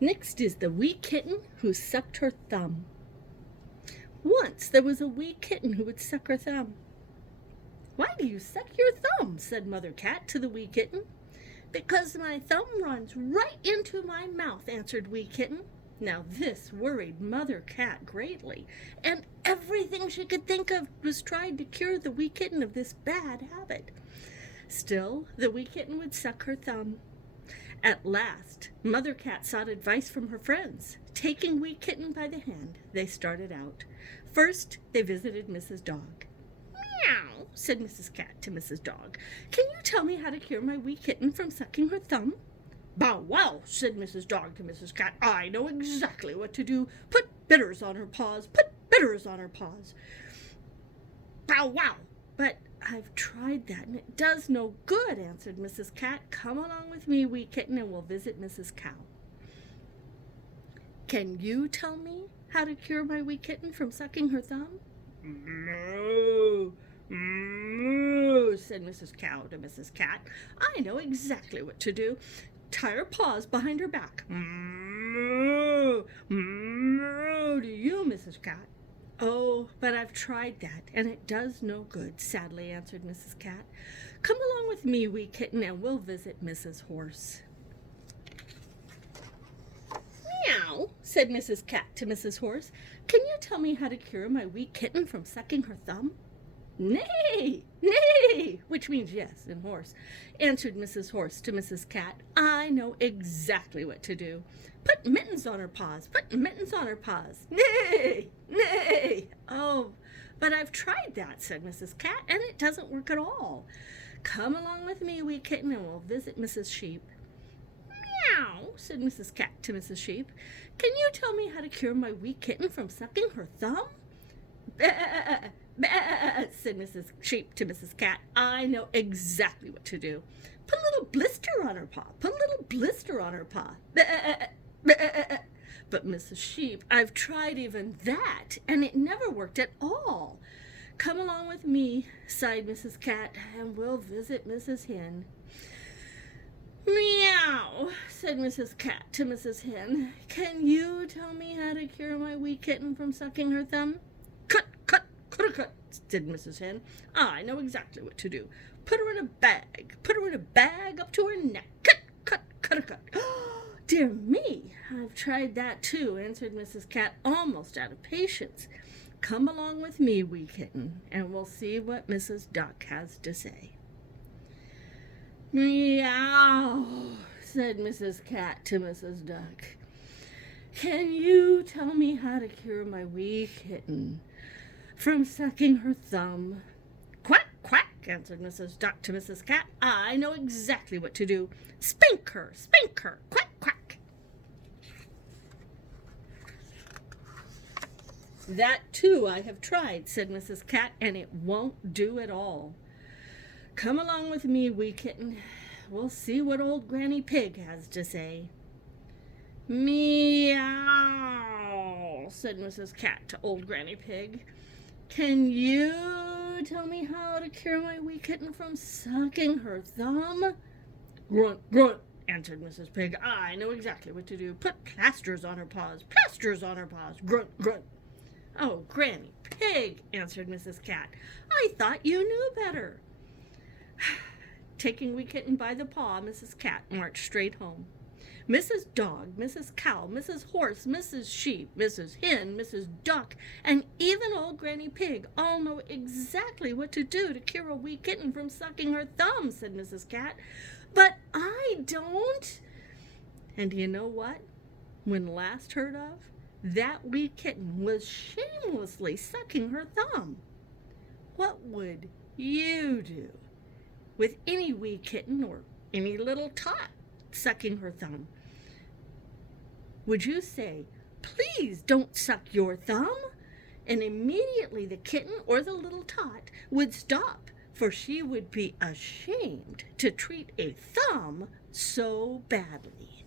Next is the wee kitten who sucked her thumb. Once there was a wee kitten who would suck her thumb. "Why do you suck your thumb?" said Mother Cat to the wee kitten. "Because my thumb runs right into my mouth," answered wee kitten. Now this worried Mother Cat greatly, and everything she could think of was tried to cure the wee kitten of this bad habit. Still, the wee kitten would suck her thumb. At last, Mother Cat sought advice from her friends. Taking wee kitten by the hand, they started out. First, they visited Mrs. Dog. "Meow," said Mrs. Cat to Mrs. Dog. "Can you tell me how to cure my wee kitten from sucking her thumb?" "Bow wow," said Mrs. Dog to Mrs. Cat. "I know exactly what to do. Put bitters on her paws. Put bitters on her paws." "Bow wow." "But I've tried that, and it does no good," answered Mrs. Cat. "Come along with me, wee kitten, and we'll visit Mrs. Cow." "Can you tell me how to cure my wee kitten from sucking her thumb?" "Moo, moo," said Mrs. Cow to Mrs. Cat. "I know exactly what to do. Tie her paws behind her back." "Moo, moo to you, Mrs. Cat." "Oh, but I've tried that, and it does no good," sadly answered Mrs. Cat. "Come along with me, wee kitten, and we'll visit Mrs. Horse." "Meow," said Mrs. Cat to Mrs. Horse. "Can you tell me how to cure my wee kitten from sucking her thumb?" "Nay, nay," which means yes in horse, answered Mrs. Horse to Mrs. Cat. "I know exactly what to do. Put mittens on her paws. Put mittens on her paws." "Nay, nay." "Oh, but I've tried that," said Mrs. Cat, "and it doesn't work at all. Come along with me, wee kitten, and we'll visit Mrs. Sheep." "Meow," said Mrs. Cat to Mrs. Sheep. "Can you tell me how to cure my wee kitten from sucking her thumb?" "Bah, bah," said Mrs. Sheep to Mrs. Cat. "I know exactly what to do. Put a little blister on her paw. Put a little blister on her paw." "Bah, bah." "But Mrs. Sheep, I've tried even that, and it never worked at all. Come along with me," sighed Mrs. Cat, "and we'll visit Mrs. Hen." "Meow," said Mrs. Cat to Mrs. Hen. "Can you tell me how to cure my wee kitten from sucking her thumb?" "Cut, cut, cut," said Mrs. Hen. "I know exactly what to do. Put her in a bag. Put her in a bag up to her neck. Cut, cut, cut. "Dear me, I've tried that too," answered Mrs. Cat, almost out of patience. "Come along with me, wee kitten, and we'll see what Mrs. Duck has to say." "Meow," said Mrs. Cat to Mrs. Duck. "Can you tell me how to cure my wee kitten from sucking her thumb?" "Quack, quack," answered Mrs. Duck to Mrs. Cat. "I know exactly what to do. Spink her, quack, quack." "That too I have tried," said Mrs. Cat, "and it won't do at all. Come along with me, wee kitten. We'll see what old Granny Pig has to say." "Meow," said Mrs. Cat to old Granny Pig. "Can you tell me how to cure my wee kitten from sucking her thumb?" "Grunt, grunt," answered Mrs. Pig. "I know exactly what to do. Put plasters on her paws. Plasters on her paws. Grunt, grunt." "Oh, Granny Pig," answered Mrs. Cat, "I thought you knew better." Taking wee kitten by the paw, Mrs. Cat marched straight home. Mrs. Dog, Mrs. Cow, Mrs. Horse, Mrs. Sheep, Mrs. Hen, Mrs. Duck, and even old Granny Pig all know exactly what to do to cure a wee kitten from sucking her thumb, said Mrs. Cat. "But I don't." And you know what? When last heard of, that wee kitten was shamelessly sucking her thumb. What would you do with any wee kitten or any little tot sucking her thumb? Would you say, "Please don't suck your thumb"? And immediately the kitten or the little tot would stop, for she would be ashamed to treat a thumb so badly.